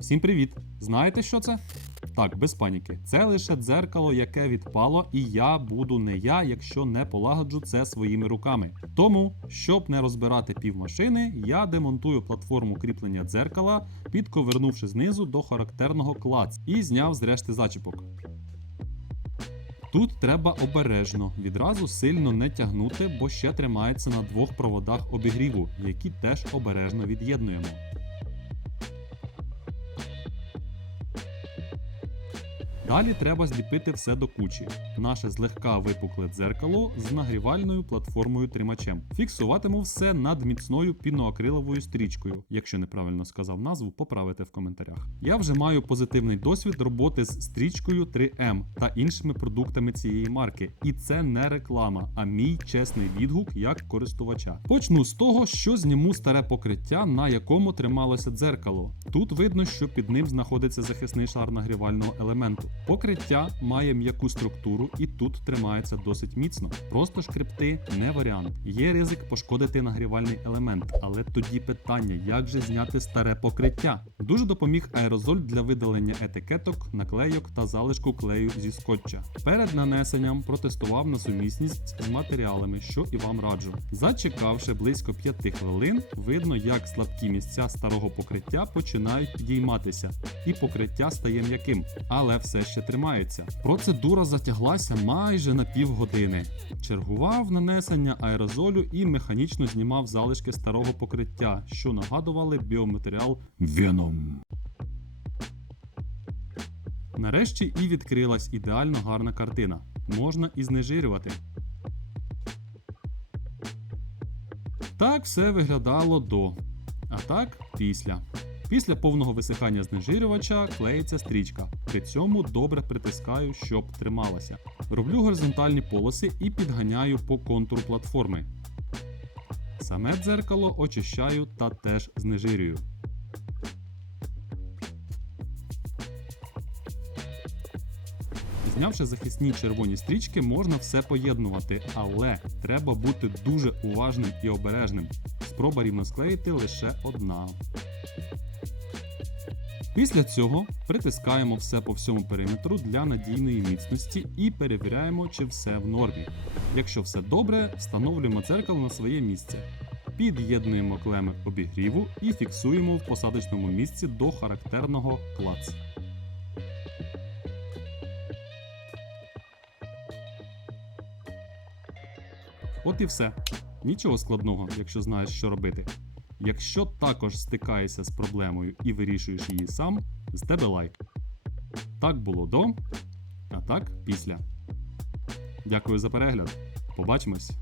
Всім привіт! Знаєте, що це? Так, без паніки. Це лише дзеркало, яке відпало, і я буду не я, якщо не полагоджу це своїми руками. Тому, щоб не розбирати півмашини, я демонтую платформу кріплення дзеркала, підковернувши знизу до характерного клац, і зняв з решти зачіпок. Тут треба обережно, відразу сильно не тягнути, бо ще тримається на двох проводах обігріву, які теж обережно від'єднуємо. Далі треба зліпити все до кучі. Наше злегка випукле дзеркало з нагрівальною платформою тримачем. Фіксуватиму все над міцною піноакриловою стрічкою. Якщо неправильно сказав назву, поправите в коментарях. Я вже маю позитивний досвід роботи з стрічкою 3M та іншими продуктами цієї марки. І це не реклама, а мій чесний відгук як користувача. Почну з того, що зніму старе покриття, на якому трималося дзеркало. Тут видно, що під ним знаходиться захисний шар нагрівального елементу. Покриття має м'яку структуру і тут тримається досить міцно. Просто шкребти не варіант. Є ризик пошкодити нагрівальний елемент, але тоді питання, як же зняти старе покриття. Дуже допоміг аерозоль для видалення етикеток, наклейок та залишку клею зі скотча. Перед нанесенням протестував на сумісність з матеріалами, що і вам раджу. Зачекавши близько 5 хвилин, видно, як слабкі місця старого покриття починають підійматися, і покриття стає м'яким, але все ще тримається. Процедура затяглася майже на півгодини. Чергував нанесення аерозолю і механічно знімав залишки старого покриття, що нагадували біоматеріал Venom. Нарешті і відкрилась ідеально гарна картина. Можна і знежирювати. Так все виглядало до, а так після. Після повного висихання знежирювача клеїться стрічка. При цьому добре притискаю, щоб трималася. Роблю горизонтальні полоси і підганяю по контуру платформи. Саме дзеркало очищаю та теж знежирюю. Знявши захисні червоні стрічки, можна все поєднувати, але треба бути дуже уважним і обережним. Спроба рівно склеїти лише одна. Після цього притискаємо все по всьому периметру для надійної міцності і перевіряємо, чи все в нормі. Якщо все добре, встановлюємо дзеркало на своє місце. Під'єднуємо клеми обігріву і фіксуємо в посадочному місці до характерного клац. От і все. Нічого складного, якщо знаєш, що робити. Якщо також стикаєшся з проблемою і вирішуєш її сам, з тебе лайк. Так було до, а так після. Дякую за перегляд. Побачимось!